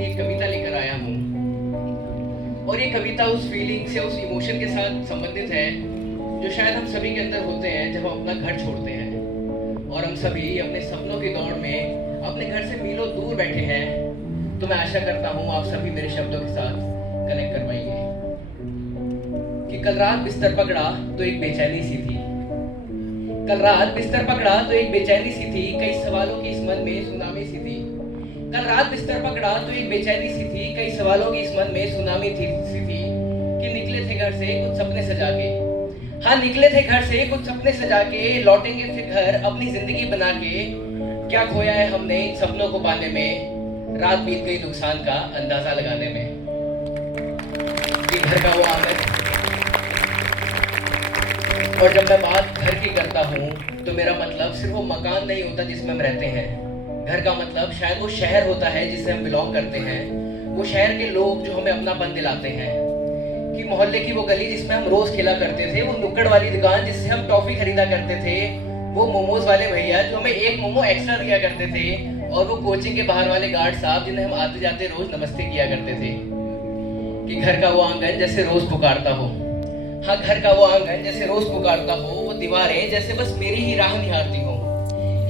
अपनी एक कविता लेकर आया हूँ। और ये कविता उस फीलिंग से, उस इमोशन के साथ संबंधित है जो शायद हम सभी के अंदर होते हैं जब हम अपना घर छोड़ते हैं और हम सभी अपने सपनों की दौड़ में अपने घर से मीलों दूर बैठे हैं। तो मैं आशा करता हूँ आप सभी मेरे शब्दों के साथ कनेक्ट कर पाएंगे कि कल रात बिस्तर पकड़ा तो एक बेचैनी सी थी। कल रात बिस्तर पकड़ा तो एक बेचैनी सी थी, कई सवालों की इस मन में सुनामी सी थी। कल रात बिस्तर पकड़ा तो एक बेचैनी सी थी, कई सवालों की इस मन में सुनामी सी थी कि निकले थे घर से कुछ सपने सजा के। हाँ, निकले थे घर से कुछ सपने सजा के, लौटेंगे फिर घर अपनी जिंदगी बना के। क्या खोया है हमने इन सपनों को पाने में, रात बीत गई नुकसान का अंदाजा लगाने में। घर का वो आंगन, और जब मैं बात घर की करता हूँ तो मेरा मतलब सिर्फ वो मकान नहीं होता जिसमें हम रहते हैं। घर का मतलब शायद वो शहर होता है जिससे हम बिलोंग करते हैं, वो शहर के लोग जो हमें अपनापन दिलाते हैं, कि मोहल्ले की वो गली जिसमें हम रोज खेला करते थे, वो नुक्कड़ वाली दुकान जिससे हम टॉफी खरीदा करते थे, वो मोमोज वाले भैया जो हमें एक मोमो एक्स्ट्रा दिया करते थे, और वो कोचिंग के बाहर वाले गार्ड साहब जिन्हें हम आते जाते रोज नमस्ते किया करते थे। कि घर का वो आंगन जैसे रोज पुकारता हो, हाँ, घर का वो आंगन जैसे रोज पुकारता हो, वो दीवारें जैसे बस मेरी ही राह निहारती हो।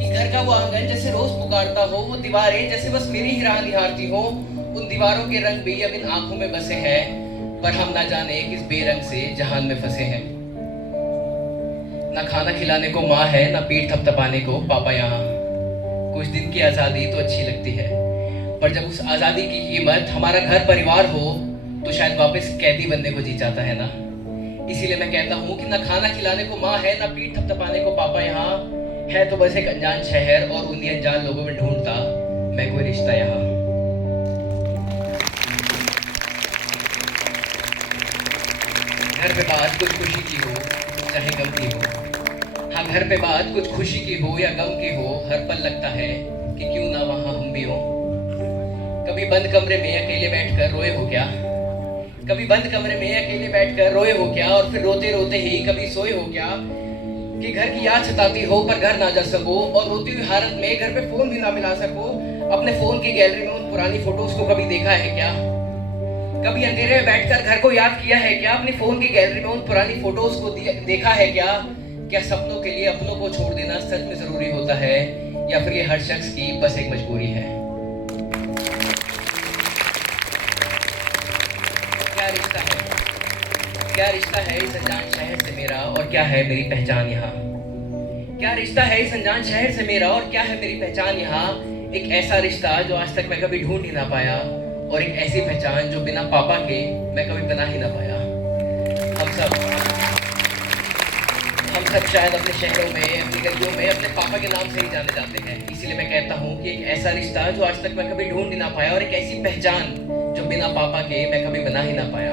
कि घर का वो आंगन जैसे रोज पुकारता हो, वो दीवारें जैसे बस मेरी ही राह निहारती हो। उन दीवारों के रंग भी अब इन आंखों में बसे हैं, पर हम ना जाने किस बेरंग से जहान में फंसे हैं। ना खाना खिलाने को माँ है, ना पीठ थपथपाने को पापा यहाँ। कुछ दिन की आज़ादी तो अच्छी लगती है, पर जब उस आज़ादी की कीमत हमारा घर परिवार हो तो शायद वापस कैदी बनने को जी चाहता है ना। इसीलिए मैं कहता हूँ कि ना खाना खिलाने को माँ है, ना पीठ थपथपाने को पापा यहाँ है, तो बस एक अनजान शहर और उन्हीं अनजान लोगों में ढूंढता मैं कोई रिश्ता यहाँ। घर पे बात कुछ खुशी की हो चाहे गम की हो, हाँ, घर पे बात कुछ खुशी की हो या गम की हो, हर पल लगता है कि क्यों ना वहां हम भी हो। कभी बंद कमरे में अकेले बैठकर रोए हो क्या, कभी बंद कमरे में अकेले बैठकर रोए हो क्या, और फिर रोते रोते ही कभी सोए हो क्या। कि घर की याद सताती हो पर घर ना जा सको, और रोती हुई हालत में घर पे फोन भी ना मिला सको। अपने फोन की गैलरी में उन पुरानी फोटोज को कभी देखा है क्या, कभी अंधेरे में बैठकर घर को याद किया है क्या, अपनी फोन की गैलरी में उन पुरानी फोटोज को देखा है क्या। क्या सपनों के लिए अपनों को छोड़ देना सच में जरूरी होता है, या फिर ये हर शख्स की बस एक मजबूरी है। क्या रिश्ता है इस अनजान शहर से मेरा, और क्या है मेरी पहचान यहाँ। क्या रिश्ता है इस अनजान शहर से मेरा, और क्या है मेरी पहचान यहाँ। एक ऐसा रिश्ता जो आज तक मैं कभी ढूंढ ही ना पाया, और एक ऐसी पहचान जो बिना पापा के मैं कभी बना ही ना पाया। हम सब शायद अपने शहरों में, अपनी गलियों में अपने पापा के नाम से ही जाने जाते हैं। इसीलिए मैं कहता हूँ कि एक ऐसा रिश्ता जो आज तक मैं कभी ढूंढ ही ना पाया, और एक ऐसी पहचान जो बिना पापा के मैं कभी बना ही ना पाया।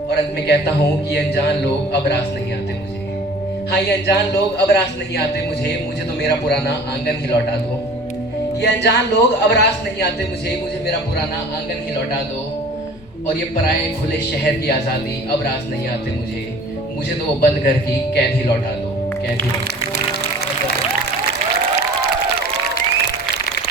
और अंत में कहता हूँ कि ये अनजान लोग अब रास नहीं आते मुझे। हाँ, ये अनजान लोग अब रास नहीं आते मुझे तो मेरा पुराना आंगन ही लौटा दो। ये अनजान लोग अब रास नहीं आते मुझे मेरा पुराना आंगन ही लौटा दो। और ये पराए खुले शहर की आज़ादी अब रास नहीं आते मुझे तो वो बंद घर की कैद ही लौटा दो, कैद ही।